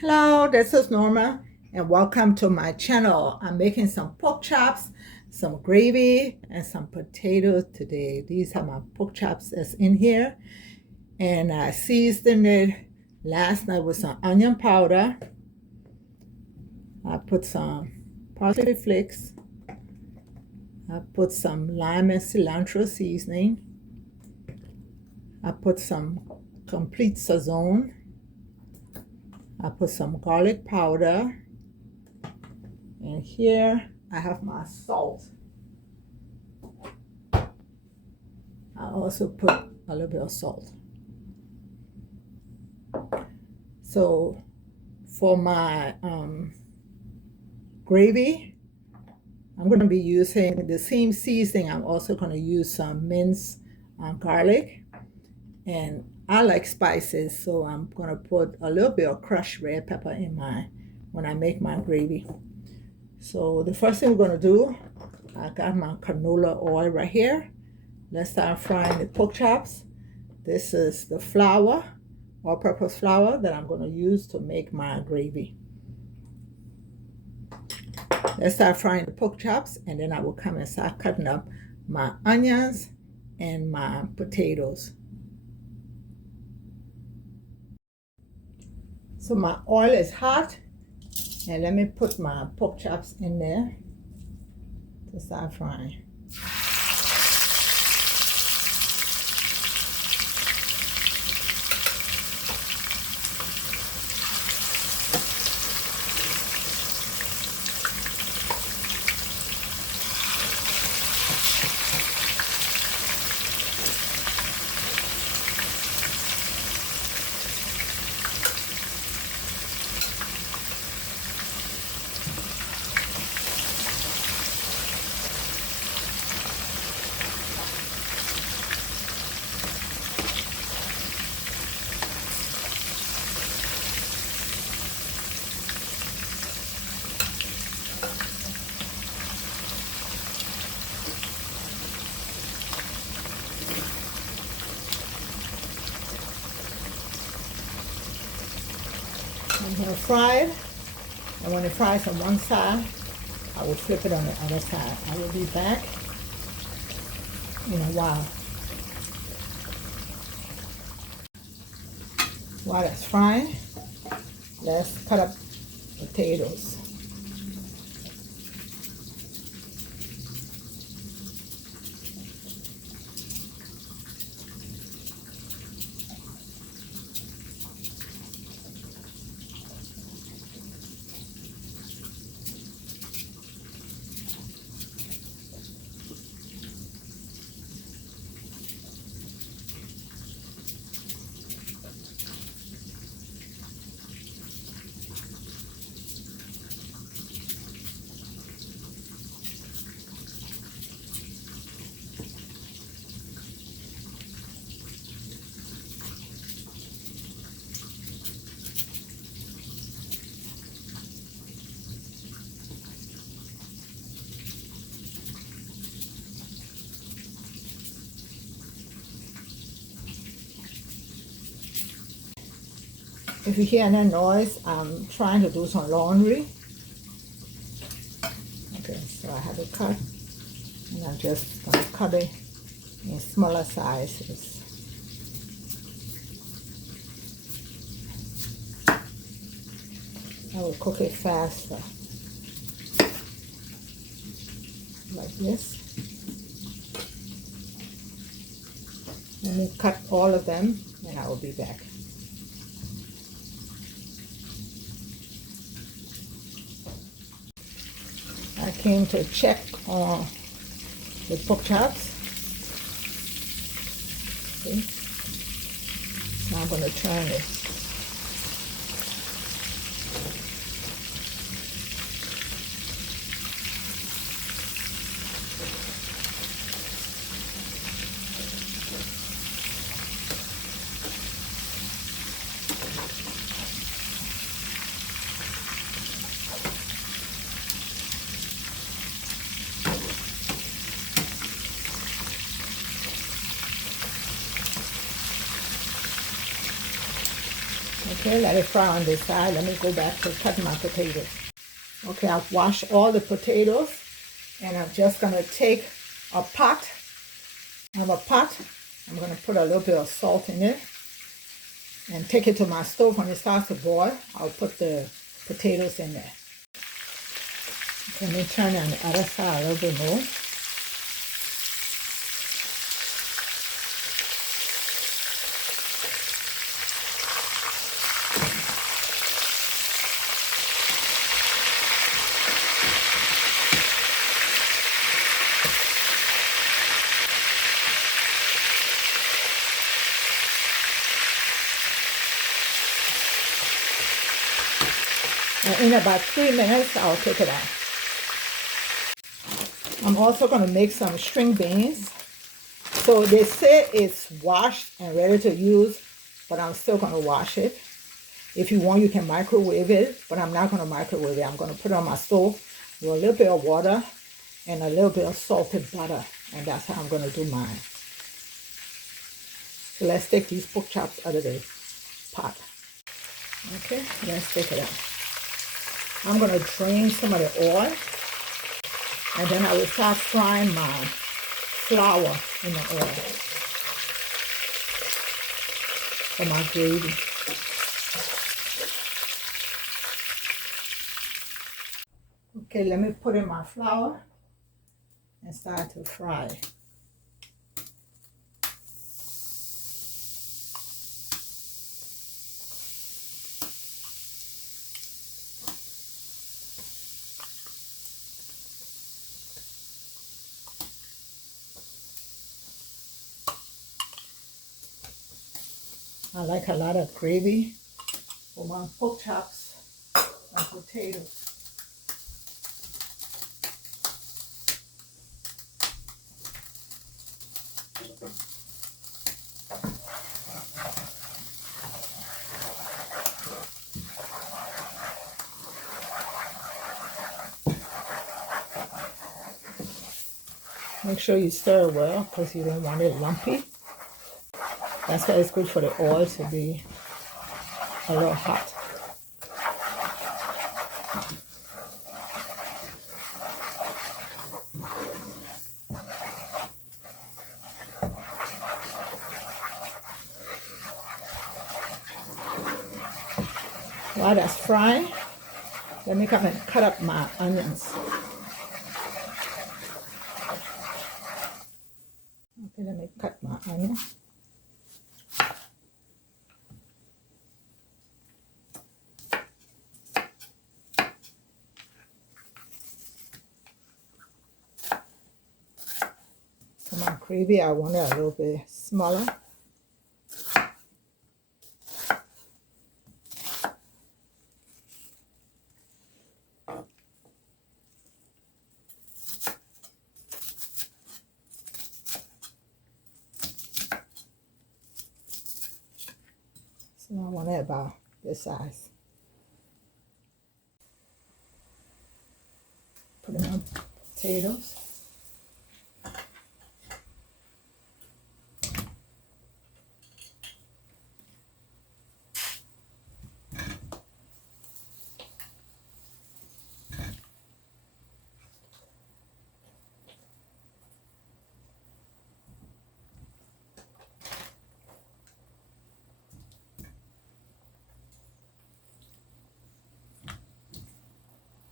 Hello, this is Norma and welcome to my channel. I'm making some pork chops, some gravy, and some potatoes today. These are my pork chops that's in here. And I seasoned it last night with some onion powder. I put some parsley flakes. I put some lime and cilantro seasoning. I put some complete sazon. I put some garlic powder, and here I have my salt. I also put a little bit of salt. So for my gravy, I'm going to be using the same seasoning. I'm also going to use some minced garlic, and I like spices, so I'm going to put a little bit of crushed red pepper in when I make my gravy. So the first thing we're going to do, I got my canola oil right here. Let's start frying the pork chops. This is the flour, all-purpose flour, that I'm going to use to make my gravy. Let's start frying the pork chops, and then I will come and start cutting up my onions and my potatoes. So my oil is hot, and let me put my pork chops in there to start frying. I'm going to fry it, and when it fries on one side, I will flip it on the other side. I will be back in a while. While it's frying, let's cut up potatoes. If you hear any noise, I'm trying to do some laundry. Okay, so I have it cut, and I'm just going to cut it in smaller sizes. I will cook it faster, like this. Let me cut all of them, and I will be back. I came to check on the pork chops. Okay. Now I'm going to turn it. Okay, let it fry on this side. Let me go back to cut my potatoes. Okay, I've washed all the potatoes, and I'm just gonna take a pot. I have a pot. I'm gonna put a little bit of salt in it and take it to my stove. When it starts to boil, I'll put the potatoes in there. Let me turn on the other side a little bit more. And in about 3 minutes, I'll take it out. I'm also going to make some string beans. So they say it's washed and ready to use, but I'm still going to wash it. If you want, you can microwave it, but I'm not going to microwave it. I'm going to put it on my stove with a little bit of water and a little bit of salted butter, and that's how I'm going to do mine. So let's take these pork chops out of the pot. Okay, let's take it out. I'm going to drain some of the oil, and then I will start frying my flour in the oil for my gravy. Okay, let me put in my flour and start to fry. I like a lot of gravy for my pork chops and potatoes. Make sure you stir well because you don't want it lumpy. That's why it's good for the oil to be a little hot. While that's frying, let me come and cut up my onions. Okay, let me cut my onion. For my gravy, I want it a little bit smaller. So I want it about this size. Put in my potatoes.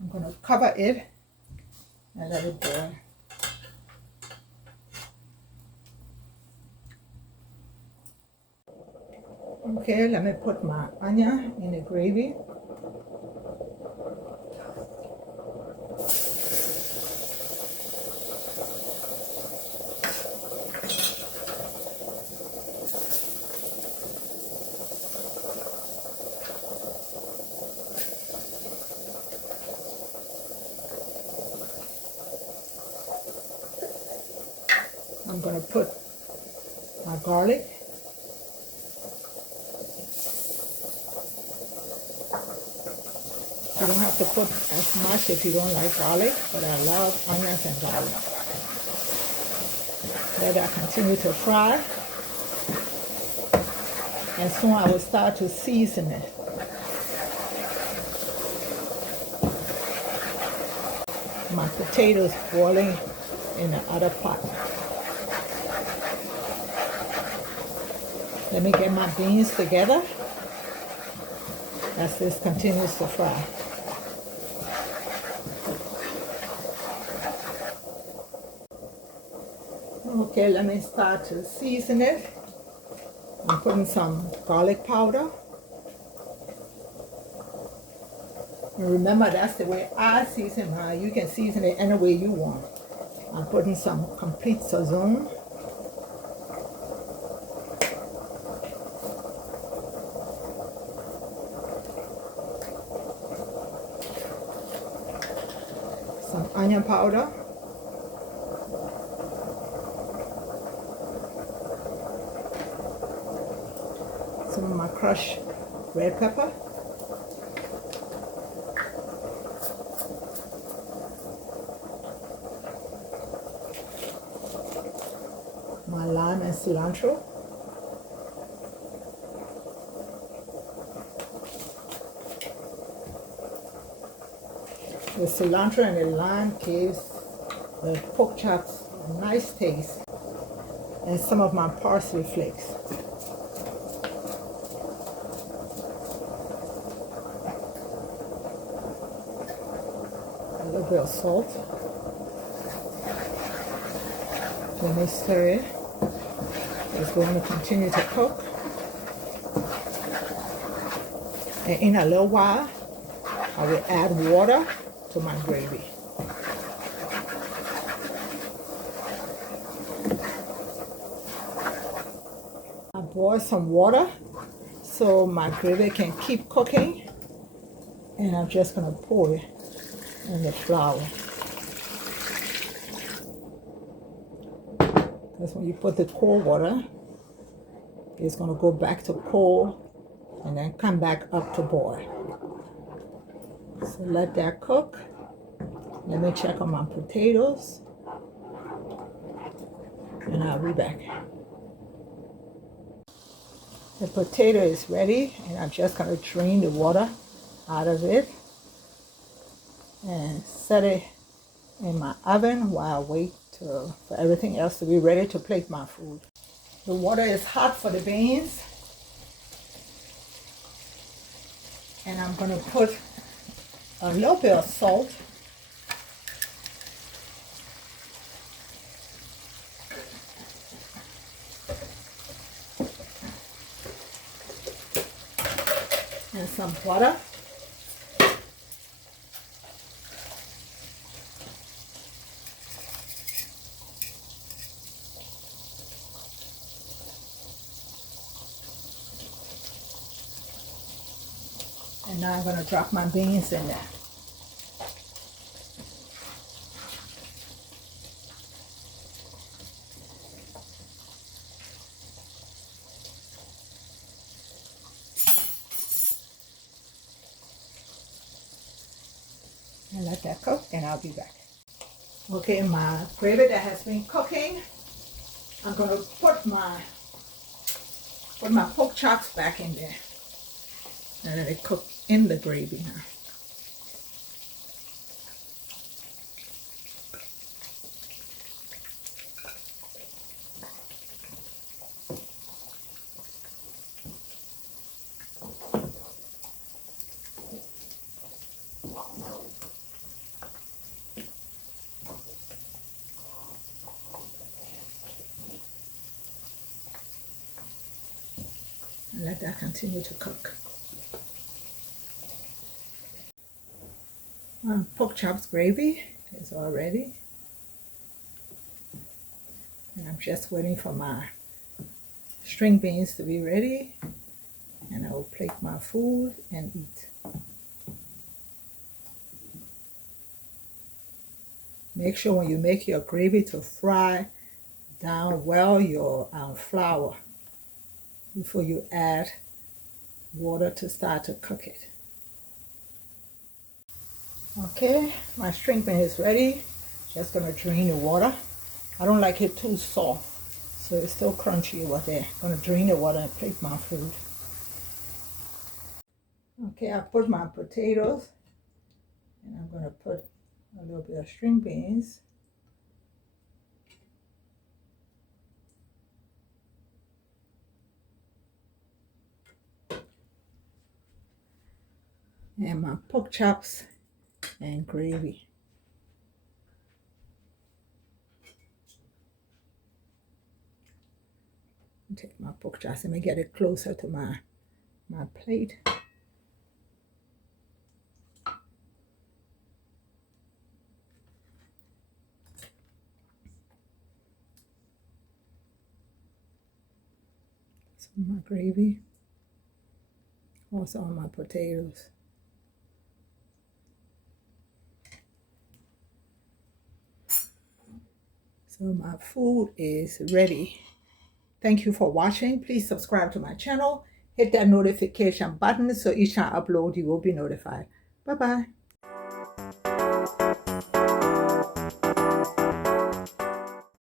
I'm going to cover it and let it boil. Okay, let me put my onion in the gravy. I'm going to put my garlic. You don't have to put as much if you don't like garlic, but I love onions and garlic. Let that continue to fry. and soon I will start to season it. My potatoes boiling in the other pot. Let me get my beans together as this continues to fry. Okay, let me start to season it. I'm putting some garlic powder. And remember, that's the way I season mine. You can season it any way you want. I'm putting some complete sazon. Some onion powder. Some of my crushed red pepper. My lime and cilantro. The cilantro and the lime gives the pork chops a nice taste. And some of my parsley flakes. A little bit of salt. Let me stir it. It's going to continue to cook. And in a little while, I will add water to my gravy. I boil some water so my gravy can keep cooking. And I'm just going to pour it in the flour. Because when you put the cold water, it's going to go back to cold and then come back up to boil. So let that cook. Let me check on my potatoes. And I'll be back. The potato is ready, and I'm just going to drain the water out of it and set it in my oven while I wait for everything else to be ready to plate my food. The water is hot for the beans, and I'm going to put a little bit of salt. And some butter. And now I'm going to drop my beans in there. And let that cook, and I'll be back. Okay, my gravy that has been cooking, I'm going to put my pork chops back in there. And let it cook in the gravy now. And let that continue to cook. Pork chops gravy is all ready. And I'm just waiting for my string beans to be ready. And I will plate my food and eat. Make sure when you make your gravy to fry down well your flour before you add water to start to cook it. Okay, my string bean is ready. Just gonna drain the water. I don't like it too soft, so it's still crunchy over there. Gonna drain the water and plate my food. Okay, I put my potatoes, and I'm going to put a little bit of string beans. And my pork chops and gravy. Take my pork chops. Let me get it closer to my plate. Some of my gravy. Also on my potatoes. So my food is ready. Thank you for watching. Please subscribe to my channel. Hit that notification button so each time I upload you will be notified. Bye-bye.